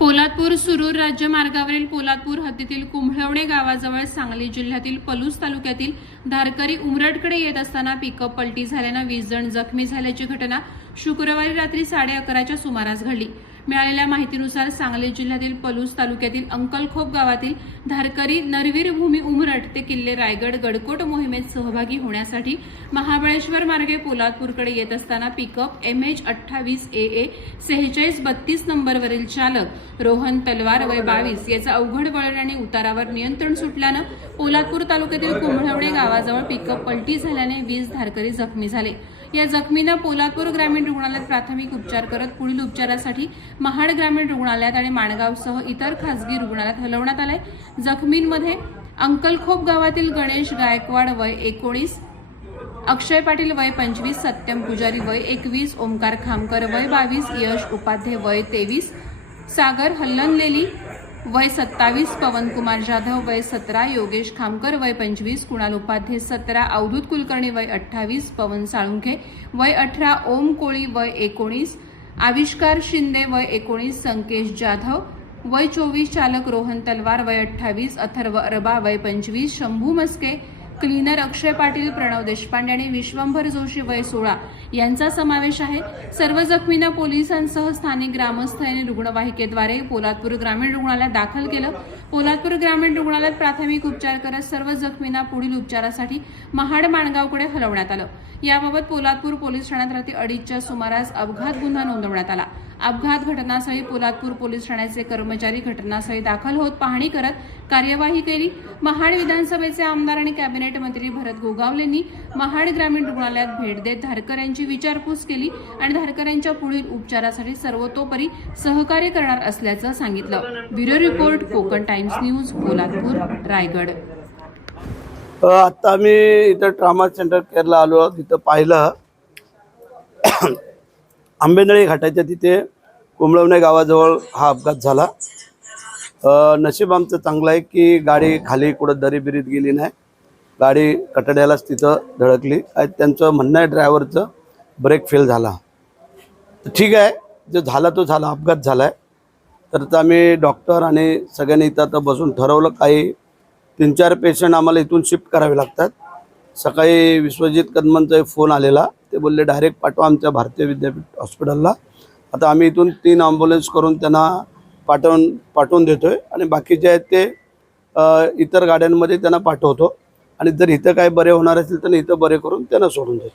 पोलादपूर सुरूर राज्य मार्गावरील पोलादपूर हद्दीतील कुंभळवणे गावाजवळ सांगली जिल्ह्यातील पलूस तालुक्यातील धारकरी उमरडकडे येत असताना पिकअप पलटी झाल्यानं वीस जण जखमी झाल्याची घटना शुक्रवारी रात्री साडे अकराच्या सुमारास घडली. मिळालेल्या माहितीनुसार सांगली जिल्ह्यातील पलूस तालुक्यातील अंकलखोप गावातील धारकरी नरवीर भूमी उमरट ते किल्ले रायगड गडकोट मोहिमेत सहभागी होण्यासाठी महाबळेश्वर मार्गे पोलादपूरकडे येत असताना पिकअप एम एच अठ्ठावीस ए ए सेहेचाळीस बत्तीस नंबरवरील चालक रोहन तलवार वय बावीस याचा अवघड वळण आणि उतारावर नियंत्रण सुटल्यानं पोलादपूर तालुक्यातील कुंभळवणे गावाजवळ पिकअप पलटी झाल्याने वीस धारकरी जखमी झाले. या जखमींना पोलादपूर ग्रामीण रुग्णालयात प्राथमिक उपचार करत पुढील उपचारासाठी महाड ग्रामीण रुग्णालयात आणि माणगावसह इतर खासगी रुग्णालयात हलवण्यात आलंय. जखमींमध्ये अंकलखोप गावातील गणेश गायकवाड वय एकोणीस अक्षय पाटील वय पंचवीस सत्यम पुजारी वय एकवीस ओमकार खामकर वय बावीस यश उपाध्ये वय तेवीस सागर हल्लनलेली वय सत्तावीस पवनकुमार जाधव वय सतरा योगेश खामकर वय पंचवीस कुणाल उपाध्ये सतरा अवधूत कुलकर्णी वय अठ्ठावीस पवन साळुंखे वय अठरा ओम कोळी वय एकोणीस आविष्कार शिंदे वय एकोणीस संकेश जाधव वय चोवीस चालक रोहन तलवार वय अठ्ठावीस अथर्व अरबा वय पंचवीस शंभू मस्के क्लीनर अक्षय पाटील प्रणव देशपांडे आणि विश्वंभर जोशी वय सोळा यांचा समावेश आहे. सर्व जखमींना पोलिसांसह स्थानिक ग्रामस्थ यांनी रुग्णवाहिकेद्वारे पोलादपूर ग्रामीण रुग्णालयात दाखल केलं. पोलादपूर ग्रामीण रुग्णालयात प्राथमिक उपचार करत सर्व जखमींना पुढील उपचारासाठी महाड माणगावकडे हलवण्यात आलं. याबाबत पोलादपूर पोलीस ठाण्यात रात्री अडीचच्या सुमारास अपघात गुन्हा नोंदवण्यात आला. अपघात घटनास्थळी पोलादपूर पोलीस ठाण्याचे कर्मचारी घटनास्थळी दाखल होत पाहणी करत कार्यवाही केली. महाड विधानसभेचे आमदार आणि कॅबिनेट मंत्री भरत गोगावलेंनी महाड ग्रामीण रुग्णालयात भेट देत धारकऱ्यांची विचारपूस केली आणि धारकऱ्यांच्या पुढील उपचारासाठी सर्वतोपरी सहकार्य करणार असल्याचं सांगितलं. Bureau report Konkan times news Poladpur Raigad. आता मी इथं ट्रामा सेंटर केअरला आलो आहोत. तिथं पाहिलं. आंबेनळी घाटाच्या तिथे कुंबळवणे गावाजवळ हा अपघात झाला. नशीब आमचं चांगलं आहे की गाडी खाली कुठं दरीबिरीत गेली नाही. गाडी कटड्यालाच तिथं धडकली. त्यांचं म्हणणं आहे ड्रायव्हरचं ब्रेक फेल झाला. ठीक आहे जो झाला तो झाला अपघात झाला आहे तर आम्ही डॉक्टर आणि सगळ्यांनी इथं आता बसून ठरवलं काही तीन चार पेशंट आम्हाला इथून शिफ्ट करावे लागतात. सकाळी विश्वजित कदमांचा एक फोन आलेला. ते बोलले डायरेक्ट पाठवा आमच्या भारतीय विद्यापीठ हॉस्पिटलला. आता आम्ही इथून तीन ॲम्ब्युलन्स करून त्यांना पाठवून पाठवून देतो आहे आणि बाकीचे आहेत ते इतर गाड्यांमध्ये त्यांना पाठवतो. आणि जर इथं काय बरे होणार असेल तर इथं बरे करून त्यांना सोडून देतो.